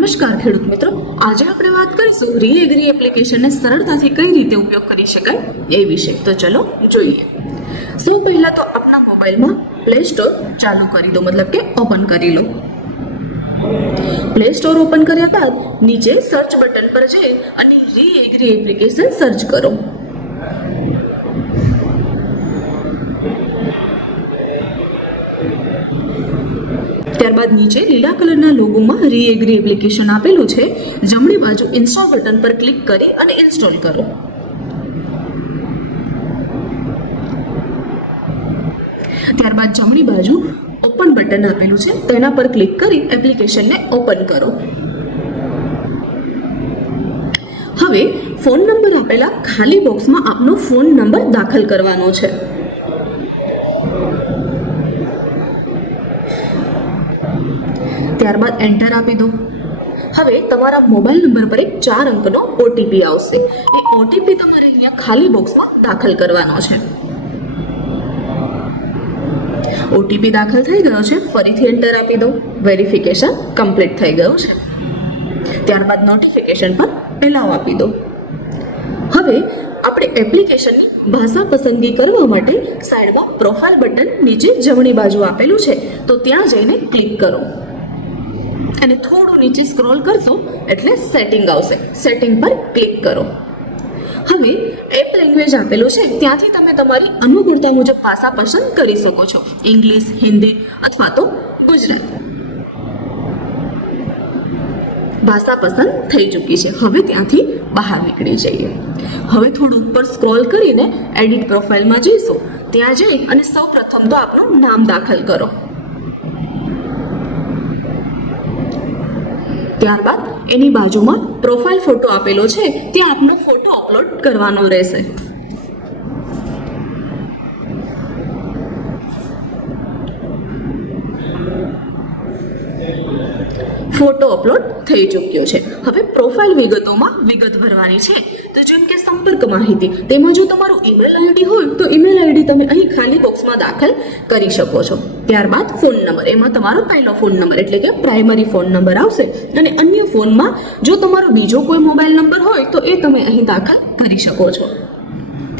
નમસ્કાર ખેડૂત મિત્રો. આજે આપણે વાત કરીશું રી એગ્રી એપ્લિકેશનને સરળતાથી કઈ રીતે ઉપયોગ કરી શકાય એ વિશે. તો ચલો જોઈએ. સૌ પહેલાં તો આપણા મોબાઈલમાં પ્લે સ્ટોર ચાલુ કરી દો, મતલબ કે ઓપન કરી લો. પ્લે સ્ટોર ઓપન કર્યા બાદ નીચે સર્ચ બટન પર જઈ અને રી એગ્રી એપ્લિકેશન સર્ચ કરો. ત્યારબાદ નીચે લીલા કલરના લોગોમાં રીએગ્રી એપ્લિકેશન આપેલું છે. જમણી બાજુ ઇન્સ્ટોલ બટન પર ક્લિક કરી અને ઇન્સ્ટોલ કરો. ત્યારબાદ જમણી બાજુ ઓપન બટન આપેલું છે. તેના પર ક્લિક કરી એપ્લિકેશનને ઓપન કરો. હવે ફોન નંબર આપેલા ખાલી બોક્સમાં આપનો ફોન નંબર દાખલ કરવાનો છે. ત્યારબાદ એન્ટર આપી દો. હવે તમારા મોબાઈલ નંબર પર એક ચાર અંકનો ઓટીપી આવશે. એ ઓટીપી તમારે અહીંયા ખાલી બોક્સમાં દાખલ કરવાનો છે. ઓટીપી દાખલ થઈ ગયો છે. ફરીથી એન્ટર આપી દો. વેરિફિકેશન કમ્પ્લીટ થઈ ગયું છે. ત્યારબાદ નોટિફિકેશન પર પહેલાં આપી દો. હવે આપણે એપ્લિકેશનની ભાષા પસંદગી કરવા માટે સાઈડમાં પ્રોફાઇલ બટન નીચે જમણી બાજુ આપેલું છે. તો ત્યાં જઈને ક્લિક કરો. અને થોડું નીચે સ્ક્રોલ કરશો, એટલે સેટિંગ આવશે. સેટિંગ પર ક્લિક કરો. હવે એપ લેંગ્વેજ આપેલું છે, ત્યાંથી તમે તમારી અનુકૂળતા મુજબ ભાષા પસંદ કરી શકો છો. ઇંગ્લિશ હિન્દી અથવા તો ગુજરાતી. ભાષા પસંદ થઈ ચૂકી છે. હવે ત્યાંથી બહાર નીકળી જઈએ. હવે થોડું ઉપર સ્ક્રોલ કરીને એડિટ પ્રોફાઇલમાં જઈશું. ત્યાં જઈ અને સૌ પ્રથમ તો આપનું નામ દાખલ કરો. ત્યારબાદ એની બાજુમાં પ્રોફાઇલ ફોટો આપેલો છે, ત્યાં આપનો ફોટો અપલોડ કરવાનો રહેશે. ફોટો અપલોડ થઈ ચૂક્યો છે. હવે પ્રોફાઇલ વિગતોમાં વિગત ભરવાની છે. તો જેમ કે સંપર્ક માહિતી, તેમાં જો તમારું ઈમેલ આઈડી હોય, તો ઈમેલ આઈડી તમે અહીં ખાલી બોક્સમાં દાખલ કરી શકો છો. ત્યારબાદ ફોન નંબર એમાં તમારો પહેલો ફોન નંબર એટલે કે પ્રાઇમરી ફોન નંબર આવશે. અને અન્ય ફોનમાં જો તમારો બીજો કોઈ મોબાઈલ નંબર હોય, તો એ તમે અહીં દાખલ કરી શકો છો.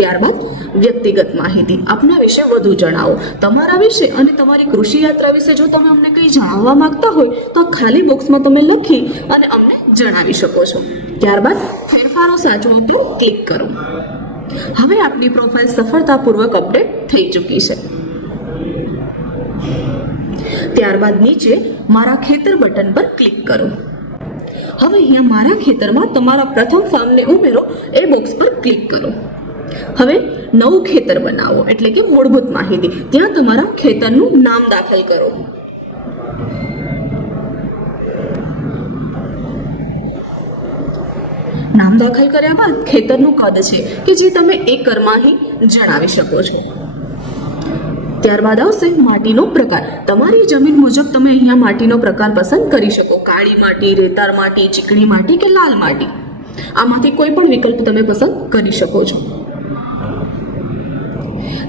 ત્યારબાદ વ્યક્તિગત માહિતી આપના વિશે વધુ જણાવો. તમારા વિશે અને તમારી કૃષિ યાત્રા વિશે જો તમે અમને કંઈ જણાવવા માંગતા હોય, તો ખાલી બોક્સમાં તમે લખી અને અમને જણાવી શકો છો. ત્યારબાદ ફેરફારો સાચવો પર ક્લિક કરો. હવે આપની પ્રોફાઇલ સફળતાપૂર્વક અપડેટ થઈ ચૂકી છે. ત્યારબાદ નીચે મારા ખેતર બટન પર ક્લિક કરો. હવે અહીંયા મારા ખેતરમાં તમારા પ્રથમ ફાર્મને ઉમેરો, એ બોક્સ પર ક્લિક કરો. હવે નવું ખેતર બનાવો, એટલે કે મૂળભૂત માહિતી. ત્યાં તમારા ખેતરનું નામ દાખલ કરો. નામ દાખલ કર્યા બાદ ખેતરનું કદ છે, કે જે તમે એકરમાં જણાવી શકો છો. ત્યારબાદ આવશે માટીનો પ્રકાર. તમારી જમીન મુજબ તમે અહીંયા માટીનો પ્રકાર પસંદ કરી શકો. કાળી માટી, રેતાળ માટી, ચીકણી માટી કે લાલ માટી. આમાંથી કોઈ પણ વિકલ્પ તમે પસંદ કરી શકો છો.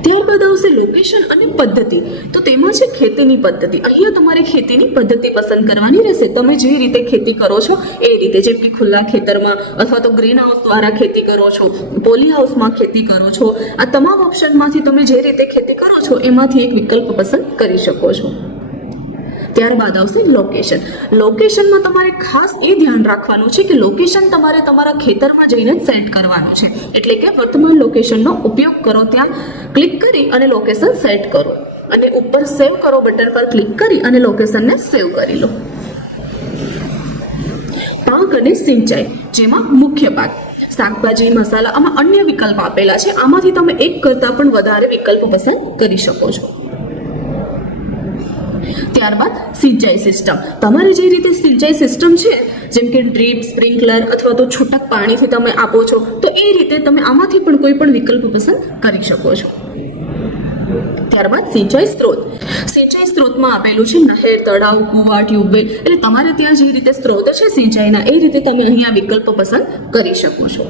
ત્યારબાદ આવશે લોકેશન અને પદ્ધતિ. તો તેમાં છે ખેતીની પદ્ધતિ. અહીંયા તમારે ખેતીની પદ્ધતિ પસંદ કરવાની રહેશે. તમે જે રીતે ખેતી કરો છો, એ રીતે. જેમ કે ખુલ્લા ખેતરમાં અથવા તો ગ્રીન હાઉસ દ્વારા ખેતી કરો છો પોલી હાઉસમાં ખેતી કરો છો, આ તમામ ઓપ્શનમાંથી તમે જે રીતે ખેતી કરો છો, એમાંથી એક વિકલ્પ પસંદ કરી શકો છો. ત્યારબાદ આવશે લોકેશન લોકેશનમાં તમારે ખાસ એ ધ્યાન રાખવાનું છે કે લોકેશન તમારે તમારા ખેતરમાં જઈને સેટ કરવાનું છે. એટલે કે વર્તમાન લોકેશનનો ઉપયોગ કરો ત્યાં ક્લિક કરી અને લોકેશન સેટ કરો. અને ઉપર સેવ કરો બટન પર ક્લિક કરી અને લોકેશનને સેવ કરી લો. પાક અને સિંચાઈ, જેમાં મુખ્ય પાક શાકભાજી, મસાલા, આમાં અન્ય વિકલ્પ આપેલા છે. આમાંથી તમે એક કરતાં પણ વધારે વિકલ્પ પસંદ કરી શકો છો. ત્યારબાદ સિંચાઈ સિસ્ટમ. તમારે જે રીતે સિંચાઈ સિસ્ટમ છે, જેમ કે ડ્રીપ, સ્પ્રિંકલર અથવા તો છૂટક પાણીથી તમે આપો છો, તો એ રીતે તમે આમાંથી પણ કોઈ પણ વિકલ્પ પસંદ કરી શકો છો. ત્યારબાદ સિંચાઈ સ્ત્રોત. સિંચાઈ સ્ત્રોતમાં આપેલું છે નહેર, તળાવ કુવા ટ્યુબવેલ. એટલે તમારે ત્યાં જે રીતે સ્ત્રોત છે સિંચાઈના, એ રીતે તમે અહીંયા વિકલ્પ પસંદ કરી શકો છો.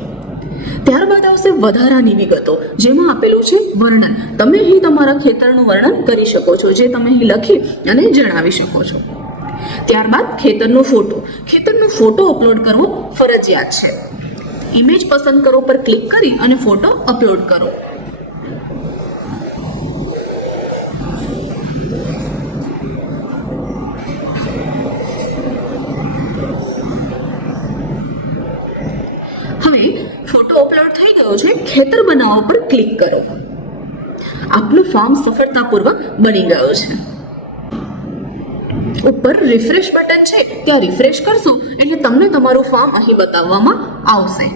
ત્યારબાદ આવશે વધારાની વિગતો, જેમાં આપેલું છે વર્ણન. તમે અહીં તમારા ખેતરનું વર્ણન કરી શકો છો, જે તમે અહીં લખી અને જણાવી શકો છો. ત્યારબાદ ખેતરનો ફોટો. ખેતરનો ફોટો અપલોડ કરવો ફરજિયાત છે. ઇમેજ પસંદ કરો પર ક્લિક કરી અને ફોટો અપલોડ કરો હવે ફોટો અપલોડ થઈ ગયો છે, ખેતર બનાવવા પર ક્લિક કરો. આપનું ફોર્મ સફળતાપૂર્વક બની ગયો છે. ઉપર રિફ્રેશ બટન છે, ત્યાં રિફ્રેશ કરશો, એટલે તમને તમારું ફોર્મ અહીં બતાવવામાં આવશે.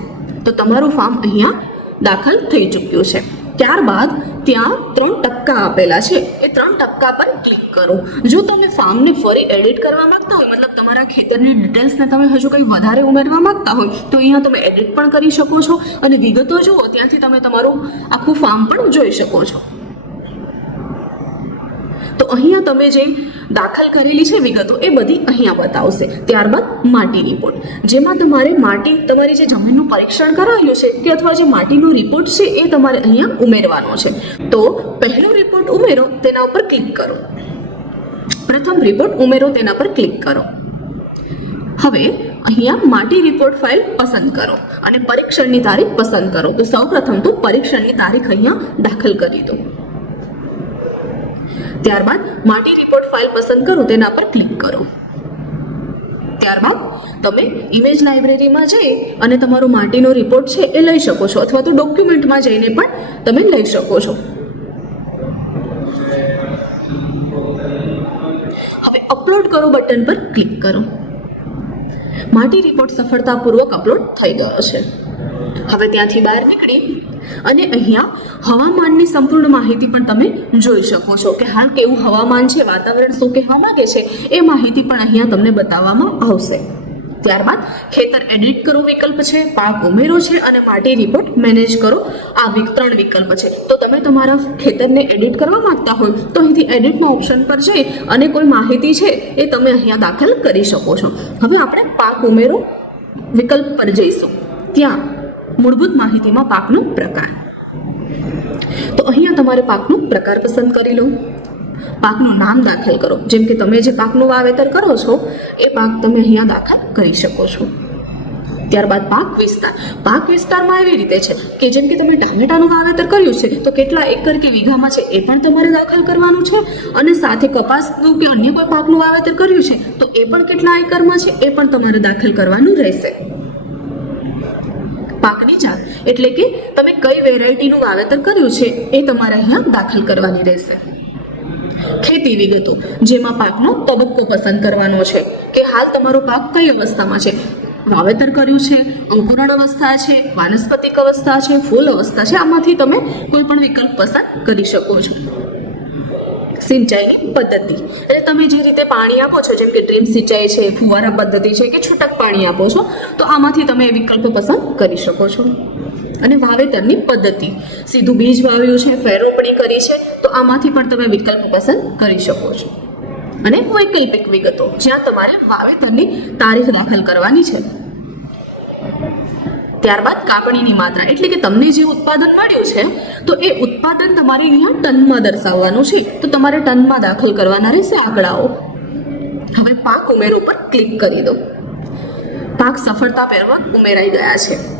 તો તમારું ફોર્મ અહીંયા દાખલ થઈ ચૂક્યું છે. ત્યારબાદ ત્યાં ત્રણ ટપકા આપેલા છે. એ ત્રણ ટપકા પર ક્લિક કરો. જો તમે ફાર્મને ફરી એડિટ કરવા માંગતા હોય, મતલબ તમારા ખેતરની ડિટેલ્સને તમે હજુ કંઈ વધારે ઉમેરવા માંગતા હોય, તો અહીંયા તમે એડિટ પણ કરી શકો છો. અને વિગતો જુઓ, ત્યાંથી તમે તમારું આખું ફાર્મ પણ જોઈ શકો છો. તો અહીંયા તમે જે દાખલ કરેલી છે વિગતો એ બધી અહીંયા બતાવશે. ત્યારબાદ માટી રિપોર્ટ જેમાં તમારે માટી, તમારી જે જમીનનું પરીક્ષણ કરાવેલું છે કે અથવા જે માટીનો રિપોર્ટ છે એ તમારે અહીંયા ઉમેરવાનો છે. તો પહેલો રિપોર્ટ ઉમેરો, તેના ઉપર ક્લિક કરો. પ્રથમ રિપોર્ટ ઉમેરો, તેના પર ક્લિક કરો. હવે અહીંયા માટી રિપોર્ટ ફાઇલ પસંદ કરો અને પરીક્ષણની તારીખ પસંદ કરો. તો સૌપ્રથમ તો પરીક્ષણની તારીખ અહીંયા દાખલ કરી દો. ત્યારબાદ માટી રિપોર્ટ ફાઇલ પસંદ કરો, તેના પર ક્લિક કરો. ત્યારબાદ તમે ઇમેજ લાઇબ્રેરીમાં જઈ અને તમારો માટીનો રિપોર્ટ છે એ લઈ શકો છો અથવા તો ડોક્યુમેન્ટમાં જઈને પણ તમે લઈ શકો છો. હવે અપલોડ કરો બટન પર ક્લિક કરો. માટી રિપોર્ટ સફળતાપૂર્વક અપલોડ થઈ ગયો છે. હવે ત્યાંથી બહાર નીકળી અને અહીંયા હવામાનની સંપૂર્ણ માહિતી પણ તમે જોઈ શકો છો. કે હાલ કેવું હવામાન છે, વાતાવરણ શું કહેવા માંગે છે, એ માહિતી પણ અહીંયા તમને બતાવવામાં આવશે. ત્યારબાદ ખેતર એડિટ કરો વિકલ્પ છે, પાક ઉમેરો છે અને માટી રિપોર્ટ મેનેજ કરો. આ ત્રણ વિકલ્પ છે. તો તમે તમારા ખેતરને એડિટ કરવા માંગતા હોય, તો અહીંથી એડિટના ઓપ્શન પર જઈ અને કોઈ માહિતી છે, એ તમે અહીંયા દાખલ કરી શકો છો. હવે આપણે પાક ઉમેરો વિકલ્પ પર જઈશું. ત્યાં મૂળભૂત માહિતીમાં પાકનો પ્રકાર. અહીંયા તમારે પાકનું પ્રકાર પસંદ કરી લો. પાકનું નામ દાખલ કરો. જેમ કે તમે જે પાકનું વાવેતર કરો છો, એ પાક તમે અહીંયા દાખલ કરી શકો છો. ત્યારબાદ પાક વિસ્તાર. પાક વિસ્તારમાં એવી રીતે છે કે જેમ કે તમે ટામેટાનું વાવેતર કર્યું છે, તો કેટલા એકર કે વીઘામાં છે એ પણ તમારે દાખલ કરવાનું છે અને સાથે કપાસનું કે અન્ય કોઈ પાકનું વાવેતર કર્યું છે, તો એ પણ કેટલા એકરમાં છે એ પણ તમારે દાખલ કરવાનું રહેશે. પાકની જાત. એટલે કે તમે કઈ વેરાયટીનું વાવેતર કર્યું છે એ તમારે અહીંયા દાખલ કરવાની રહેશે. ખેતી વિગતો, જેમાં પાકનો તબક્કો પસંદ કરવાનો છે કે હાલ તમારો પાક કઈ અવસ્થામાં છે? વાવેતર કર્યું છે અંકુરણ અવસ્થા છે, વાનસ્પતિક અવસ્થા છે, ફૂલ અવસ્થા છે, આમાંથી તમે કોઈ પણ વિકલ્પ પસંદ કરી શકો છો. સિંચાઈની પદ્ધતિ, એટલે તમે જે રીતે પાણી આપો છો, જેમ કે ડ્રીમ સિંચાઈ છે, ફુવારા પદ્ધતિ છે કે છૂટક પાણી આપો છો, તો આમાંથી તમે વિકલ્પ પસંદ કરી શકો છો. અને વાવેતરની પદ્ધતિ. સીધું બીજ વાવ્યું છે ફેરોપણી કરી છે, તો આમાંથી પણ તમે વિકલ્પ પસંદ કરી શકો છો. અને વૈકલ્પિક વિગતો, જ્યાં તમારે વાવેતરની તારીખ દાખલ કરવાની છે. ત્યારબાદ કાપણીની માત્રા, એટલે કે તમને જે ઉત્પાદન મળ્યું છે, તો એ ઉત્પાદન તમારે અહીંયા ટનમાં દર્શાવવાનું છે. તો તમારે ટનમાં દાખલ કરવાના રહેશે આંકડાઓ. હવે પાક ઉમેરો પર ક્લિક કરી દો. પાક સફળતાપૂર્વક ઉમેરાઈ ગયા છે.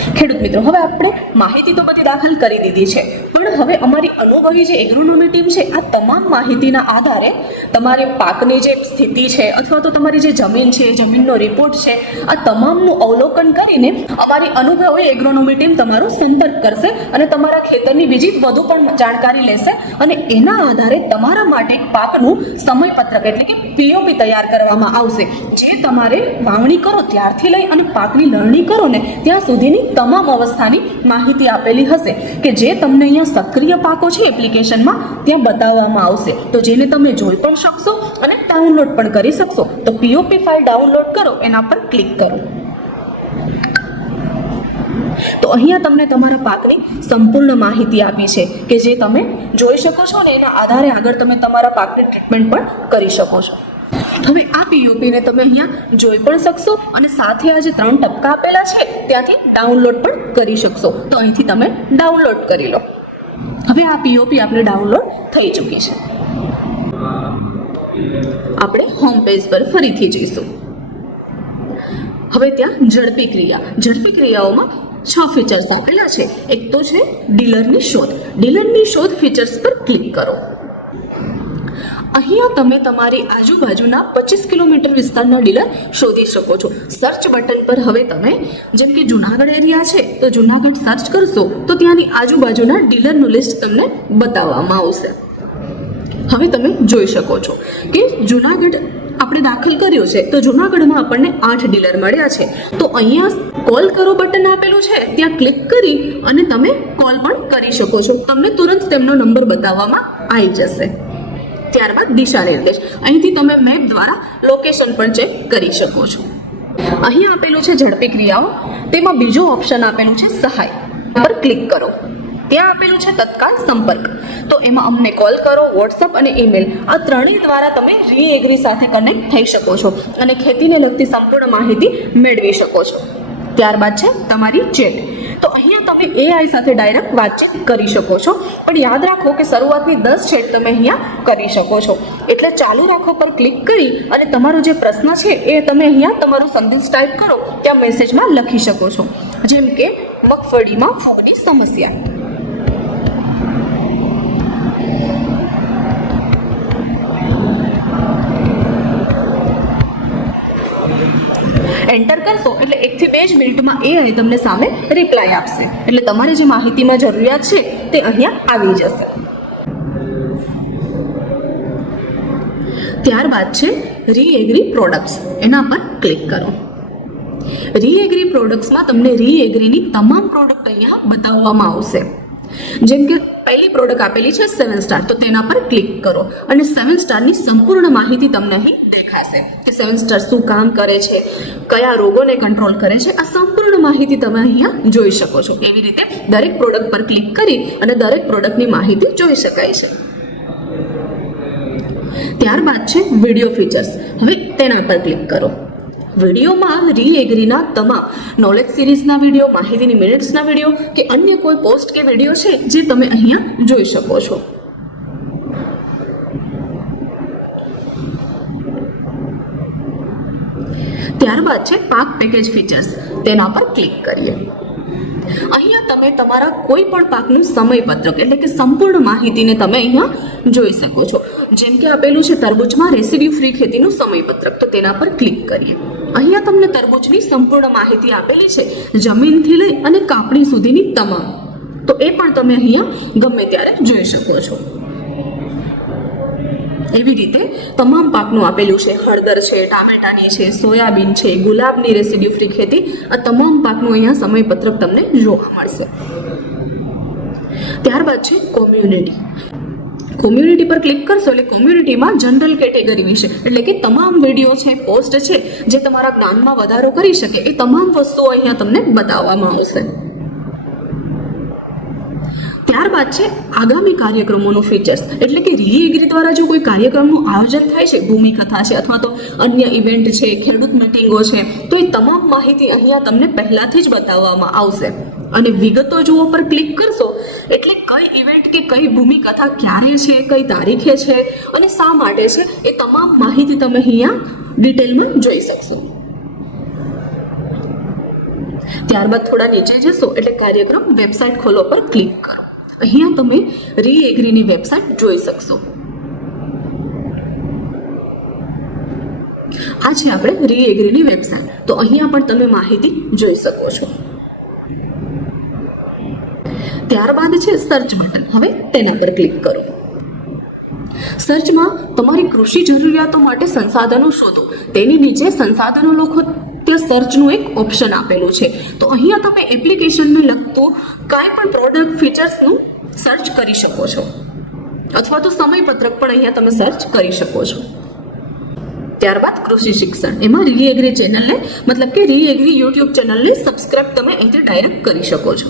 ખેડૂત મિત્રો હવે આપણે માહિતી તો બધી દાખલ કરી દીધી છે. પણ હવે અમારી અનુભવી જે એગ્રોનોમી ટીમ છે, આ તમામ માહિતીના આધારે તમારી પાકની જે સ્થિતિ છે અથવા તો તમારી જે જમીન છે, જમીનનો રિપોર્ટ છે, આ તમામનું અવલોકન કરીને અમારી અનુભવી એગ્રોનોમી ટીમ તમારો સંપર્ક કરશે અને તમારા ખેતરની બીજી વધુ પણ જાણકારી લેશે અને એના આધારે તમારા માટે પાકનું સમયપત્રક એટલે કે પીઓપી તૈયાર કરવામાં આવશે. જે તમારે વાવણી કરો ત્યારથી લઈ અને પાકની લણણી કરો ને ત્યાં સુધીની તમામ અવસ્થાની માહિતી આપેલી હશે કે જે તમને અહીંયા સક્રિય પાકો છે એપ્લિકેશનમાં, ત્યાં બતાવવામાં આવશે. તો જેને તમે જોઈ પણ શકશો અને ડાઉનલોડ પણ કરી શકશો. તો પીઓપી ફાઇલ ડાઉનલોડ કરો, એના પર ક્લિક કરો. તો અહીંયા તમને તમારા પાકની સંપૂર્ણ માહિતી આપી છે કે જે તમે જોઈ શકો છો ને એના આધારે આગળ તમે તમારા પાકની ટ્રીટમેન્ટ પણ કરી શકો છો. હવે આ પીયુપીને તમે અહીંયા જોઈ પણ શકશો અને સાથે આ જે ત્રણ ટપકા આપેલા છે, ત્યાંથી ડાઉનલોડ પણ કરી શકશો. તો અહીંથી તમે ડાઉનલોડ કરી લો. હવે આ પીઓપી આપણે ડાઉનલોડ થઈ ચૂકી છે. આપણે હોમ પેજ પર ફરીથી જઈશું. હવે ત્યાં ઝડપી ક્રિયા. ઝડપી ક્રિયાઓમાં છ ફીચર્સ આપેલા છે. એક તો છે ડીલરની શોધ. ડીલરની શોધ ફીચર્સ પર ક્લિક કરો. અહીંયા તમે તમારી આજુબાજુના પચીસ કિલોમીટર વિસ્તારના ડીલર શોધી શકો છો. સર્ચ બટન પર હવે તમે, જેમ કે જુનાગઢ એરિયા છે, તો જુનાગઢ સર્ચ કરશો, તો ત્યાંની આજુબાજુના ડીલરનું લિસ્ટ તમને બતાવવામાં આવશે. હવે તમે જોઈ શકો છો કે જુનાગઢ આપણે દાખલ કર્યો છે, તો જુનાગઢમાં આપણને આઠ ડીલર મળ્યા છે. તો અહીંયા કોલ કરો બટન આપેલું છે, ત્યાં ક્લિક કરી અને તમે કોલ પણ કરી શકો છો. તમને તુરંત તેમનો નંબર બતાવવામાં આવી જશે. ત્યારબાદ દિશા નિર્દેશ. અહીંથી તમે મેપ દ્વારા લોકેશન પણ ચેક કરી શકો છો. અહીં આપેલું છે ઝડપી ક્રિયાઓ. તેમાં બીજું ઓપ્શન આપેલું છે સહાય. પર ક્લિક કરો. ત્યાં આપેલું છે તત્કાળ સંપર્ક. તો એમાં અમને કોલ કરો વોટ્સઅપ અને ઈમેલ આ ત્રણેય દ્વારા તમે રી એગ્રી સાથે કનેક્ટ થઈ શકો છો અને ખેતીને લગતી સંપૂર્ણ માહિતી મેળવી શકો છો. ત્યારબાદ છે તમારી ચેટ તો અહીંયા તમે એઆઈ સાથે ડાયરેક્ટ વાતચીત કરી શકો છો. પણ યાદ રાખો કે શરૂઆતની દસ છેડ તમે અહીંયા કરી શકો છો. એટલે ચાલુ રાખો પર ક્લિક કરી અને તમારો જે પ્રશ્ન છે એ તમે અહીંયા તમારો સંદેશ ટાઈપ કરો ત્યાં મેસેજમાં લખી શકો છો. જેમ કે મગફળીમાં ફૂગની સમસ્યા. એન્ટર કરશો, એટલે એકથી બે જ મિનિટમાં એ અહીં તમને સામે રિપ્લાય આપશે. એટલે તમારે જે માહિતીમાં જરૂરિયાત છે તે અહીંયા આવી જશે. ત્યારબાદ છે રીએગ્રી પ્રોડક્ટ્સ એના પર ક્લિક કરો. રીએગ્રી પ્રોડક્ટ્સમાં તમને રીએગ્રીની તમામ પ્રોડક્ટ અહીંયા બતાવવામાં આવશે. જેમ કે પહેલી પ્રોડક્ટ આપેલી છે સેવન સ્ટાર તો તેના પર ક્લિક કરો અને સેવન સ્ટારની સંપૂર્ણ માહિતી તમને અહીં દેખાશે કે સેવન સ્ટાર શું કામ કરે છે, કયા રોગોને કંટ્રોલ કરે છે, આ સંપૂર્ણ માહિતી તમે અહીંયા જોઈ શકો છો. એવી રીતે દરેક પ્રોડક્ટ પર ક્લિક કરી અને દરેક પ્રોડક્ટની માહિતી જોઈ શકાય છે. ત્યારબાદ છે વીડિયો ફીચર્સ હવે તેના પર ક્લિક કરો. વિડીયોમાં રી એગ્રીના તમામ નોલેજ સિરીઝના વીડિયો માહિતીની મિનિટ્સના વીડિયો કે અન્ય કોઈ પોસ્ટ કે વીડિયો છે જે તમે અહીંયા જોઈ શકો છો. ત્યારબાદ છે પાક પેકેજ ફીચર્સ તેના પર ક્લિક કરીએ. તમે તમારા કોઈ પણ પાકનું સમયપત્રક, એટલે કે સંપૂર્ણ માહિતીને તમે અહીંયા જોઈ શકો છો. જેમ કે આપેલું છે, તરબૂચમાં રેસિડ્યુ ફ્રી ખેતીનું સમયપત્રક. તો તેના પર ક્લિક કરીએ. અહીંયા તમને તરબૂચની સંપૂર્ણ માહિતી આપેલી છે, જમીનથી લઈ અને કાપણી સુધીની તમામ. તો એ પણ તમે અહીંયા ગમે ત્યારે જોઈ શકો છો. એવી રીતે તમામ પાકનું આપેલું છે. હળદર છે, ટામેટાની છે, સોયાબીન છે, ગુલાબની રેસિડ્યુ ફ્રી ખેતી. આ તમામ પાકનું અહીંયા સમયપત્રક તમને જોવા મળશે. ત્યારબાદ છે કોમ્યુનિટી. કોમ્યુનિટી પર ક્લિક કરશો એટલે કોમ્યુનિટીમાં જનરલ કેટેગરી વિશે, એટલે કે તમામ વીડિયો છે, પોસ્ટ છે, જે તમારા જ્ઞાનમાં વધારો કરી શકે એ તમામ વસ્તુઓ અહીંયા તમને બતાવવામાં આવશે. ત્યારબાદ છે આગામી કાર્યક્રમોનું ફીચર્સ. એટલે કે રી એગ્રી દ્વારા જો કોઈ કાર્યક્રમનું આયોજન થાય છે ભૂમિકથા છે અથવા તો અન્ય ઇવેન્ટ છે, ખેડૂત મિટિંગો છે, તો એ તમામ માહિતી અહીંયા તમને પહેલાંથી જ બતાવવામાં આવશે. અને વિગતો જુઓ પર ક્લિક કરશો, એટલે કઈ ઇવેન્ટ કે કઈ ભૂમિકથા ક્યારે છે, કઈ તારીખે છે, અને શા માટે છે, એ તમામ માહિતી તમે અહીંયા ડિટેલમાં જોઈ શકશો. ત્યારબાદ થોડા નીચે જશો, એટલે કાર્યક્રમ વેબસાઇટ ખોલો પર ક્લિક કરો. અહીંયા તમે રી એગ્રીની વેબસાઇટ જોઈ શકશો. આ છે આપણે રી એગ્રીની વેબસાઇટ. તો અહીંયા પણ તમે માહિતી જોઈ શકો છો. ત્યારબાદ છે સર્ચ બટન હવે તેના પર ક્લિક કરો. સર્ચમાં તમારી કૃષિ જરૂરિયાતો માટે સંસાધનો શોધો. તેની નીચે સંસાધનો લખો. ત્યાં સર્ચનું એક ઓપ્શન આપેલું છે. તો અહીંયા તમે એપ્લિકેશનને લગતો કાંઈ પણ પ્રોડક્ટ ફીચર્સનું સર્ચ કરી શકો છો. અથવા તો સમયપત્રક પણ અહીંયા તમે સર્ચ કરી શકો છો. ત્યારબાદ કૃષિ શિક્ષણ. એમાં રી એગ્રી ચેનલને મતલબ કે રી એગ્રી યુટ્યુબ ચેનલને સબસ્ક્રાઇબ તમે અહીંથી ડાયરેક્ટ કરી શકો છો.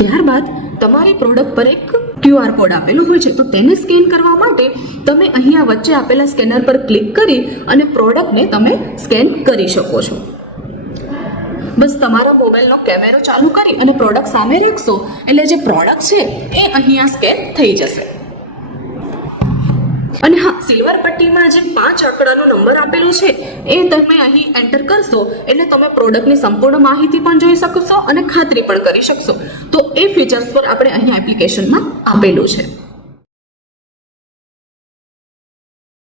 ત્યારબાદ તમારી પ્રોડક્ટ પર એક ક્યુઆર કોડ આપેલો હોય છે, તો તેને સ્કેન કરવા માટે તમે અહીંયા વચ્ચે આપેલા સ્કેનર પર ક્લિક કરી અને પ્રોડક્ટને તમે સ્કેન કરી શકો છો. બસ તમારા મોબાઈલનો કેમેરો ચાલુ કરી અને પ્રોડક્ટ સામે રાખશો, એટલે જે પ્રોડક્ટ છે, એ અહીંયા સ્કેન થઈ જશે. અને હા, સિલ્વર પટ્ટીમાં જે પાંચ આંકડાનો નંબર આપેલો છે, એ તમે અહીં એન્ટર કરશો એટલે તમે પ્રોડક્ટની સંપૂર્ણ માહિતી પણ જોઈ શકશો અને ખાતરી પણ કરી શકશો. તો એ ફીચર્સ પર આપણે અહીં એપ્લિકેશનમાં આપેલું છે.